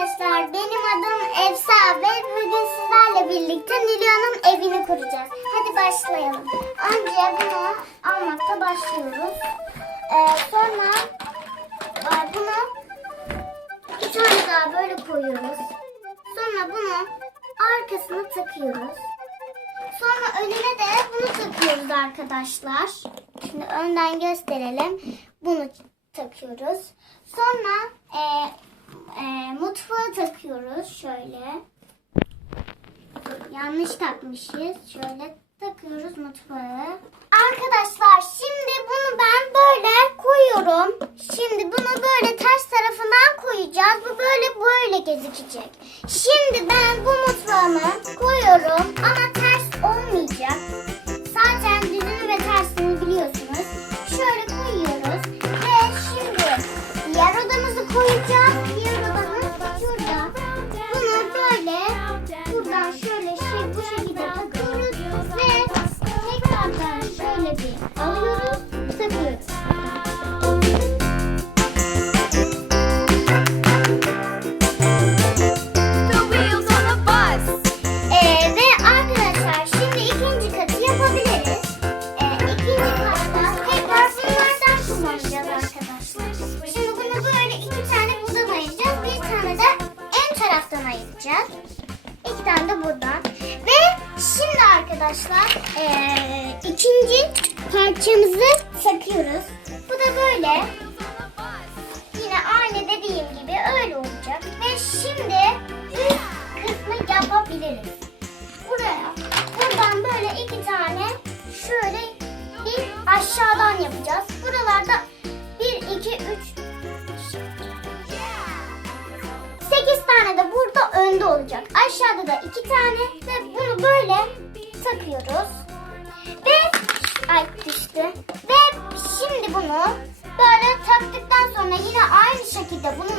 arkadaşlar. Benim adım Efsa ve bugün sizlerle birlikte Nilya'nın evini kuracağız. Hadi başlayalım. Önce bunu almakta başlıyoruz. Ee, sonra e, bunu bir tane daha böyle koyuyoruz. Sonra bunu arkasına takıyoruz. Sonra önüne de bunu takıyoruz arkadaşlar. Şimdi önden gösterelim. Bunu takıyoruz. Sonra e, e, mutfağı takıyoruz şöyle. Yanlış takmışız. Şöyle takıyoruz mutfağı. Arkadaşlar şimdi bunu ben böyle koyuyorum. Şimdi bunu böyle ters tarafından koyacağız. Bu böyle böyle gözükecek. Şimdi ben bu mutfağımı koyuyorum ama ters olmayacak. Arkadaşlar ee, ikinci parçamızı takıyoruz. Bu da böyle. Yine aynı dediğim gibi öyle olacak. Ve şimdi üst kısmı yapabiliriz. Buraya, buradan böyle iki tane şöyle bir aşağıdan yapacağız. Buralarda bir, iki, üç, sekiz tane de burada önde olacak. Aşağıda da iki tane ve bunu böyle takıyoruz. Ve ay düştü. Ve şimdi bunu böyle taktıktan sonra yine aynı şekilde bunun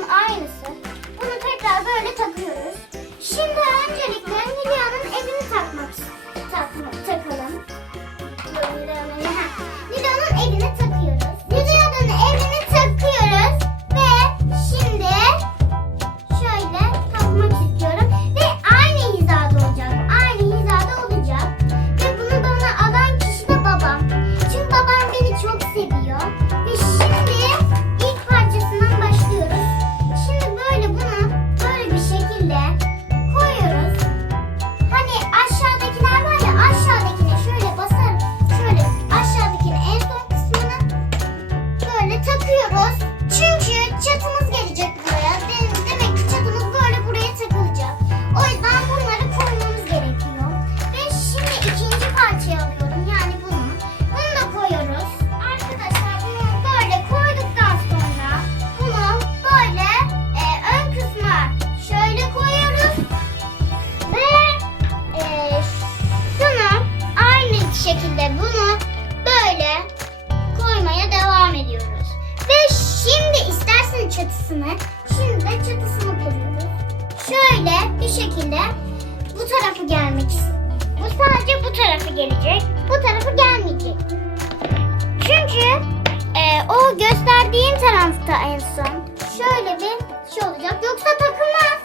şimdi de çatısını kuruyoruz. Şöyle bir şekilde bu tarafı gelmek. Bu sadece bu tarafı gelecek, bu tarafı gelmeyecek. Çünkü e, o gösterdiğin tarafta en son şöyle bir şey olacak. Yoksa takılmaz.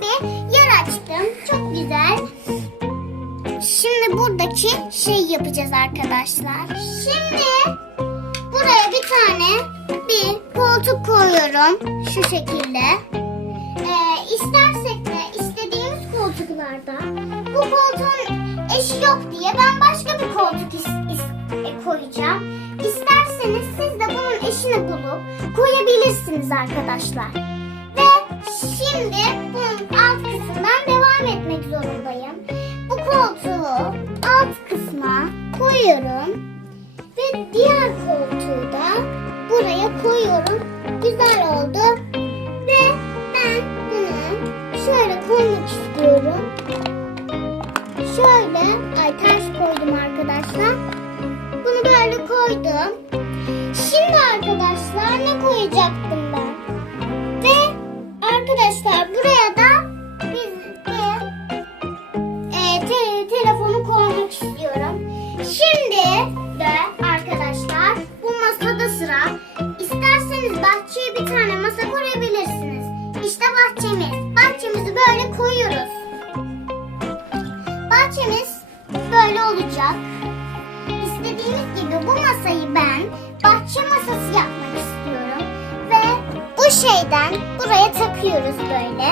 bir yer açtım. Çok güzel. Şimdi buradaki şey yapacağız arkadaşlar. Şimdi buraya bir tane bir koltuk koyuyorum. Şu şekilde. Ee, istersek de istediğimiz koltuklarda bu koltuğun eşi yok diye ben başka bir koltuk istiyorum e, koyacağım. İsterseniz siz de bunun eşini bulup koyabilirsiniz arkadaşlar. Şimdi bunun alt kısmından devam etmek zorundayım. Bu koltuğu alt kısma koyuyorum. Ve diğer koltuğu da buraya koyuyorum. Güzel oldu. Ve ben bunu şöyle koymak istiyorum. Şöyle, ay ters koydum arkadaşlar. Bunu böyle koydum. Şimdi arkadaşlar ne koyacaktım olacak. İstediğimiz gibi bu masayı ben bahçe masası yapmak istiyorum. Ve bu şeyden buraya takıyoruz böyle.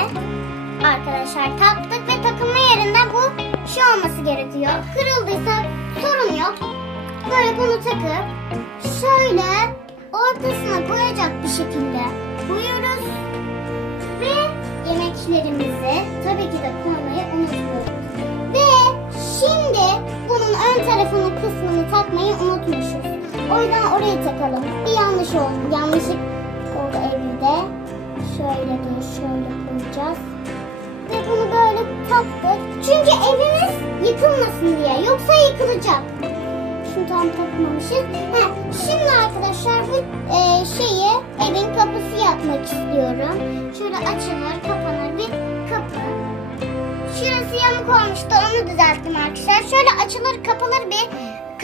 Arkadaşlar taktık ve takılma yerinde bu şey olması gerekiyor. Kırıldıysa sorun yok. Böyle bunu takıp şöyle ortasına koyacak bir şekilde koyuyoruz. Ve yemeklerimizi tabii ki de koymayı unutmuyoruz. Ve şimdi bunun ön tarafının kısmını takmayı unutmuşuz. O yüzden oraya takalım. Bir yanlış oldu. Yanlışlık oldu evde. Şöyle dur, şöyle koyacağız. Ve bunu böyle taktık. Çünkü evimiz yıkılmasın diye. Yoksa yıkılacak. Şunu tam takmamışız. Heh, şimdi arkadaşlar bu e, şeyi evin kapısı yapmak istiyorum. Şöyle açılır, olmuştu onu düzelttim arkadaşlar. Şöyle açılır kapanır bir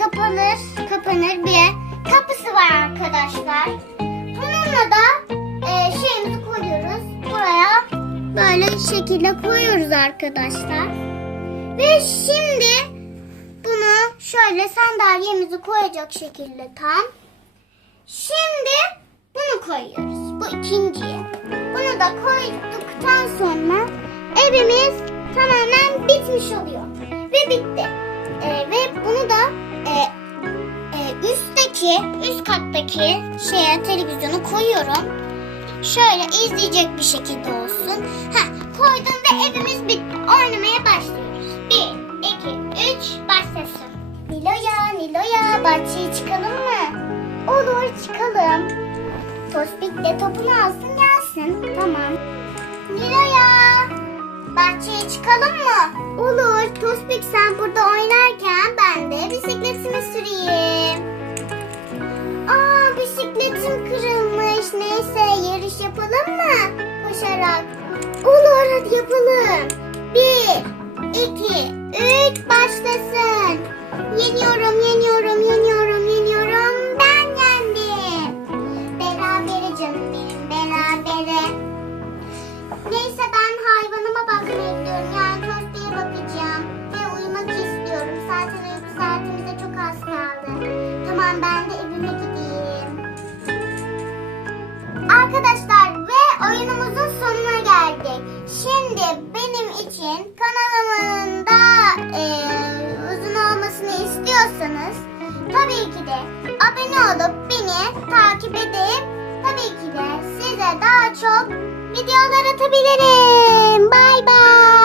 kapanır kapanır bir kapısı var arkadaşlar. Bununla da e, şeyimizi koyuyoruz. Buraya böyle şekilde koyuyoruz arkadaşlar. Ve şimdi bunu şöyle sandalyemizi koyacak şekilde tam. Şimdi bunu koyuyoruz. Bu ikinciyi. Bunu da koyduktan sonra evimiz tamamen bitmiş oluyor. Ve bitti. Ee, ve bunu da e, e, üstteki, üst kattaki şeye televizyonu koyuyorum. Şöyle izleyecek bir şekilde olsun. Ha, koydum ve evimiz bitti. Oynamaya başlıyoruz. Bir, iki, üç, başlasın. Nilo'ya, Nilo'ya bahçeye çıkalım mı? Olur çıkalım. Tospik de topunu alsın gelsin. Tamam. Nilo'ya, bahçeye çıkalım mı? Olur. Tospik sen burada oynarken ben de bisikletimi süreyim. Aa bisikletim kırılmış. Neyse yarış yapalım mı? Koşarak. Olur hadi yapalım. Bir, iki, üç başlasın. Yeniyorum, yeniyorum, yeniyorum. takip edip tabii ki de size daha çok videolar atabilirim. Bay bay.